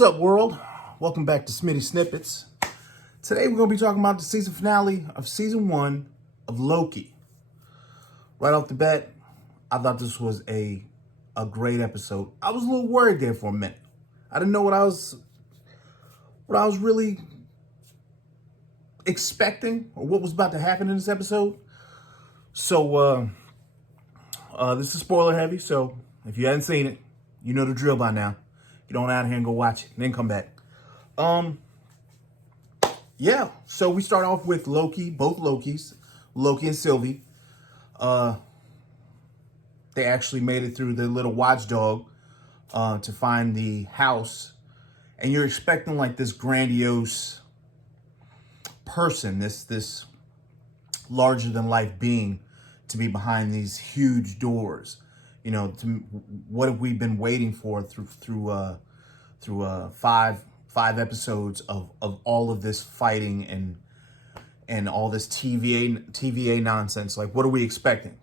What's up, world? Welcome back to Smitty Snippets. Today we're going to be talking about the season finale of season 1 of Loki. Right off the bat, I thought this was a great episode. I was a little worried there for a minute. I didn't know what I was really expecting or what was about to happen in this episode. So this is spoiler heavy, so if you haven't seen it, you know the drill by now. Get on out of here and go watch it, and then come back. Yeah, so we start off with Loki, both Lokis, Loki and Sylvie. They actually made it through the little watchdog to find the house. And you're expecting like this grandiose person, this larger than life being to be behind these huge doors. You know, what have we been waiting for through five episodes of all of this fighting and all this TVA nonsense? Like, what are we expecting?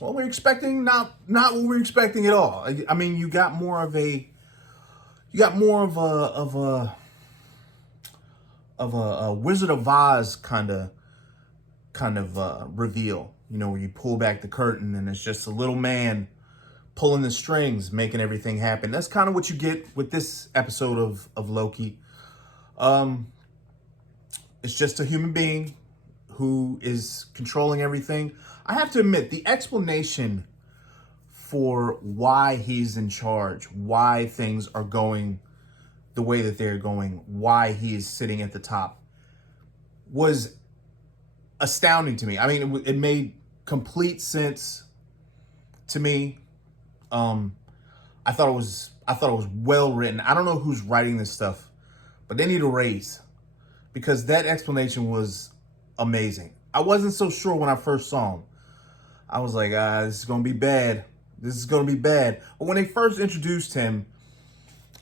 Well, we're expecting not what we're expecting at all. I mean, you got more of a Wizard of Oz kind of reveal. You know, where you pull back the curtain and it's just a little man pulling the strings, making everything happen. That's kind of what you get with this episode of Loki. It's just a human being who is controlling everything. I have to admit, the explanation for why he's in charge, why things are going the way that they're going, why he is sitting at the top, was astounding to me. I mean, it made complete sense to me. I thought it was well written. I don't know who's writing this stuff, but they need a raise because that explanation was amazing. I wasn't so sure when I first saw him. I was like, this is gonna be bad. This is gonna be bad. But when they first introduced him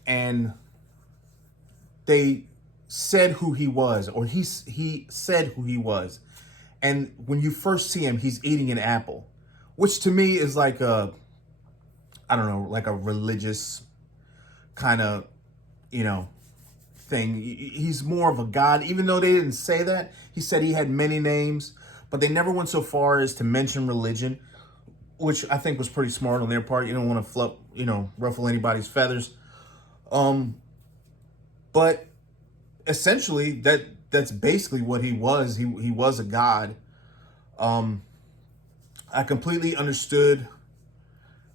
and they said who he was, or he said who he was, and when you first see him, he's eating an apple, which to me is like a religious kind of, thing. He's more of a god, even though they didn't say that. He said he had many names, but they never went so far as to mention religion, which I think was pretty smart on their part. You don't want to ruffle anybody's feathers. But essentially that's basically what he was. He was a god. I completely understood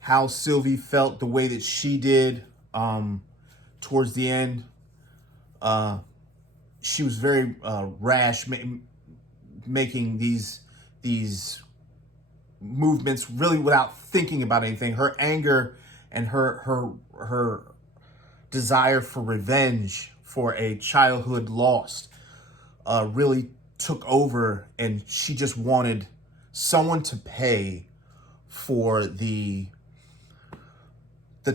how Sylvie felt the way that she did towards the end. She was very rash, making these movements really without thinking about anything. Her anger and her desire for revenge for a childhood lost really took over, and she just wanted someone to pay for the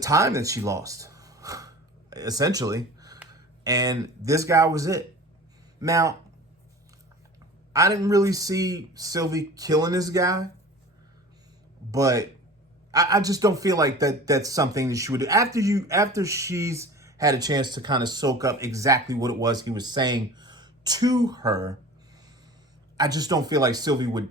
time that she lost, essentially. And this guy was it. Now, I didn't really see Sylvie killing this guy, but I just don't feel like that's something that she would do. After she's had a chance to kind of soak up exactly what it was he was saying to her, I just don't feel like Sylvie would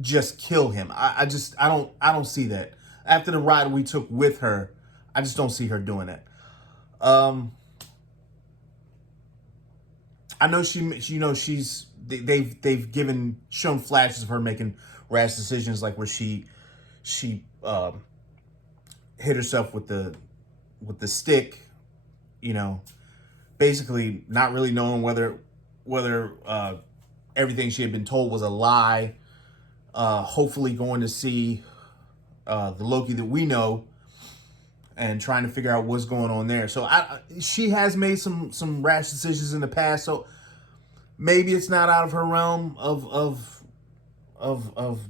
just kill him. I don't see that. After the ride we took with her, I just don't see her doing that. I know they've shown flashes of her making rash decisions, like where she hit herself with the stick, basically not really knowing whether everything she had been told was a lie. Hopefully going to see the Loki that we know and trying to figure out what's going on there. So she has made some rash decisions in the past. So maybe it's not out of her realm of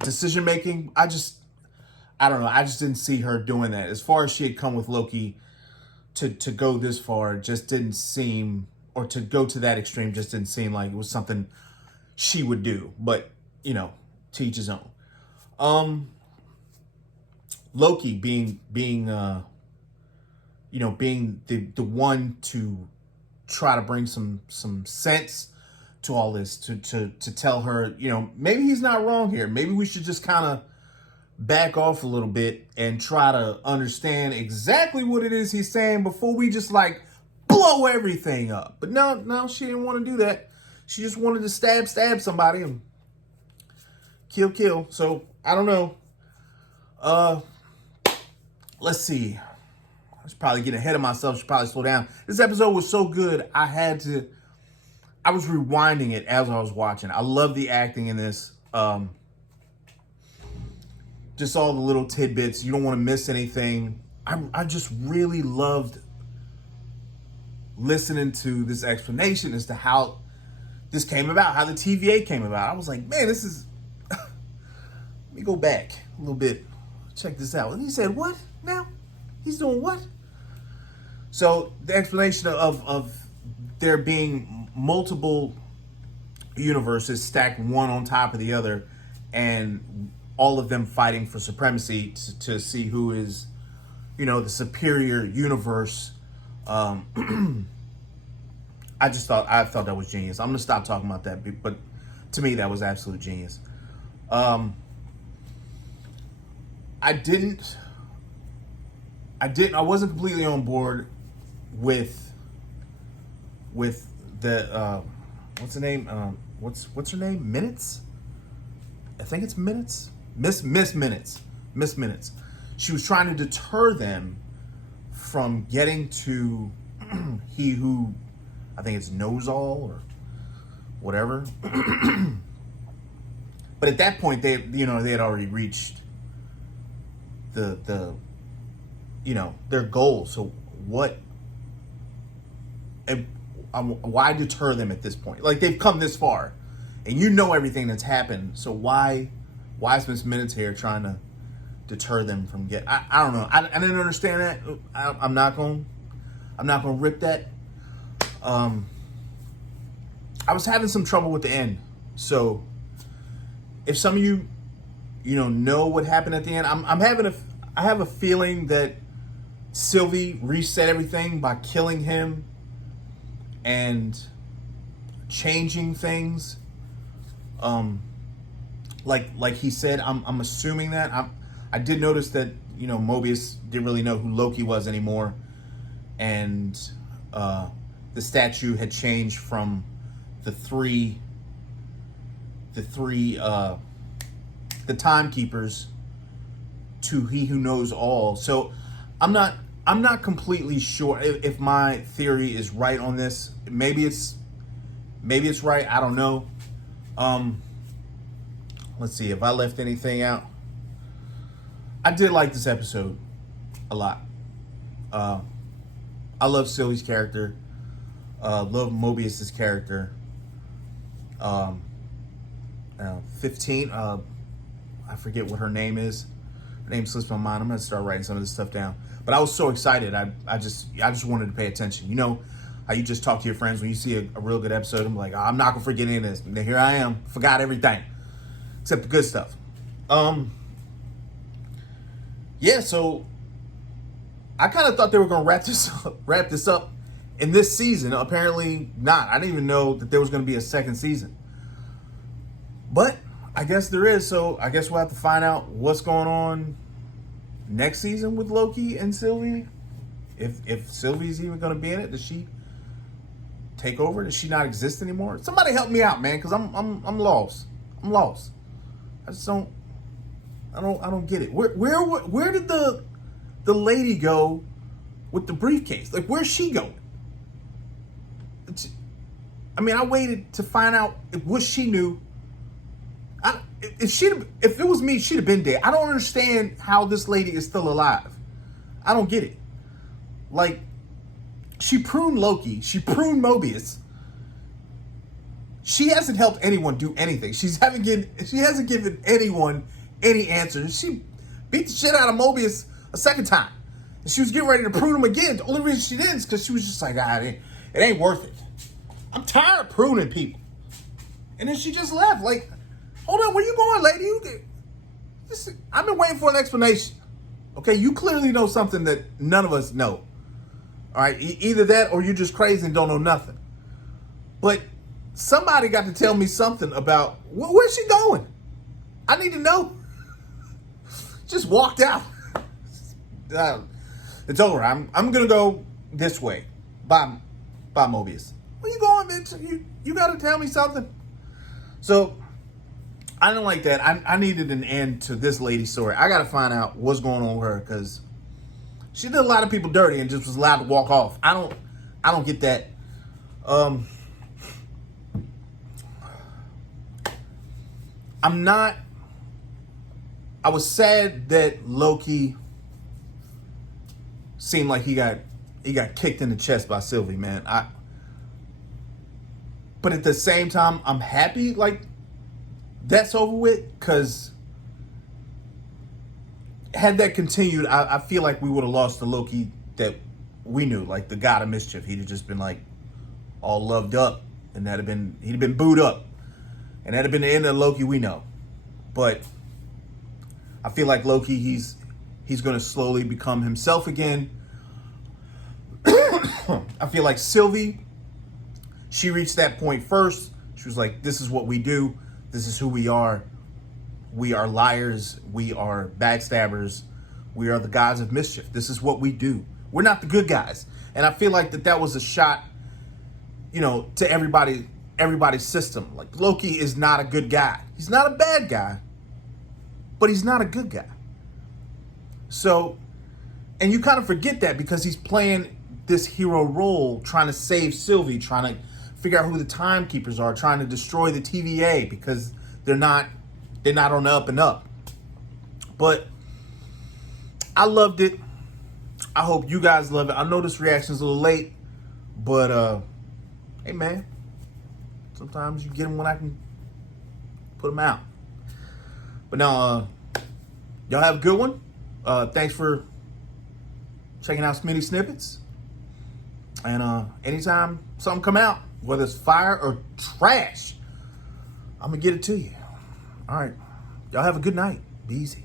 decision making. I don't know. I just didn't see her doing that. As far as she had come with Loki to go this far, just didn't seem, or to go to that extreme, just didn't seem like it was something she would do. But to each his own. Loki being being the one to try to bring some sense to all this, to tell her, maybe he's not wrong here. Maybe we should just kind of back off a little bit and try to understand exactly what it is he's saying before we just like blow everything up. But no, she didn't want to do that. She just wanted to stab somebody and kill. So I don't know. Let's see. I was probably getting ahead of myself. Should probably slow down. This episode was so good. I was rewinding it as I was watching. I love the acting in this. Just all the little tidbits. You don't want to miss anything. I just really loved listening to this explanation as to how this came about, how the TVA came about. I was like, man, this is... Let me go back a little bit. Check this out. And he said, what now? He's doing what? So the explanation of there being multiple universes stacked one on top of the other, and all of them fighting for supremacy to see who is, the superior universe. I thought that was genius. I'm gonna stop talking about that, but to me that was absolute genius. I wasn't completely on board with the what's the name? What's her name? Minutes? I think it's Minutes. Miss Minutes. Miss Minutes. She was trying to deter them from getting to he who, I think it's knows all or whatever. But at that point, they had already reached the their goal. So what? And why deter them at this point? Like, they've come this far, and everything that's happened. So why is Miss Minutes here trying to deter them from get? I don't know. I didn't understand that. I'm not gonna rip that. I was having some trouble with the end. So if some of you know what happened at the end, I have a feeling that Sylvie reset everything by killing him and changing things. Like he said, I'm assuming that. I did notice that Mobius didn't really know who Loki was anymore, and the statue had changed from the timekeepers to He Who Knows All. So I'm not completely sure if my theory is right on this. Maybe it's right. I don't know. Let's see if I left anything out. I did like this episode a lot. I love Sylvie's character. Love Mobius's character. 15. I forget what her name is. Her name slips my mind. I'm gonna start writing some of this stuff down. But I was so excited. I just wanted to pay attention. You know how you just talk to your friends when you see a real good episode. I'm like, I'm not gonna forget any of this. And then here I am, forgot everything except the good stuff. Yeah. So I kind of thought they were gonna wrap this up in this season. Apparently not. I didn't even know that there was gonna be a second season. But I guess there is. So I guess we'll have to find out what's going on next season with Loki and Sylvie. If Sylvie's even going to be in it, does she take over? Does she not exist anymore? Somebody help me out, man, because I'm lost. I'm lost. I just don't get it. Where did the lady go with the briefcase? Like, where's she going? I mean, I waited to find out what she knew. If it was me, she'd have been dead. I don't understand how this lady is still alive. I don't get it. Like, she pruned Loki. She pruned Mobius. She hasn't helped anyone do anything. She hasn't given anyone any answers. She beat the shit out of Mobius a second time. And she was getting ready to prune him again. The only reason she didn't is because she was just like, it ain't worth it. I'm tired of pruning people. And then she just left. Like, hold on, where you going, lady? I've been waiting for an explanation. Okay, you clearly know something that none of us know. All right, either that or you're just crazy and don't know nothing. But somebody got to tell me something about where's she going? I need to know. Just walked out. It's over. I'm gonna go this way. Bye, Mobius. Where you going, bitch? You got to tell me something. So I didn't like that. I needed an end to this lady's story. I got to find out what's going on with her because she did a lot of people dirty and just was allowed to walk off. I don't get that. I was sad that Loki seemed like he got kicked in the chest by Sylvie, man. But at the same time, I'm happy like that's over with, because had that continued, I feel like we would have lost the Loki that we knew, like the god of mischief. He'd have just been like all loved up, and he'd have been booed up, and that'd have been the end of the Loki we know. But I feel like Loki, he's going to slowly become himself again. I feel like Sylvie, she reached that point first. She was like, this is what we do. This is who we are. We are liars. We are backstabbers. We are the gods of mischief. This is what we do. We're not the good guys. And I feel like that was a shot, to everybody's system. Like, Loki is not a good guy. He's not a bad guy, but he's not a good guy. So, and you kind of forget that because he's playing this hero role, trying to save Sylvie, trying to figure out who the timekeepers are, trying to destroy the TVA because they're not on the up and up. But I loved it. I hope you guys love it. I know this reaction's a little late, but hey man, sometimes you get them when I can put them out. But now, y'all have a good one. Thanks for checking out Smitty Snippets. And anytime something come out, whether it's fire or trash, I'm gonna get it to you. All right, y'all have a good night. Be easy.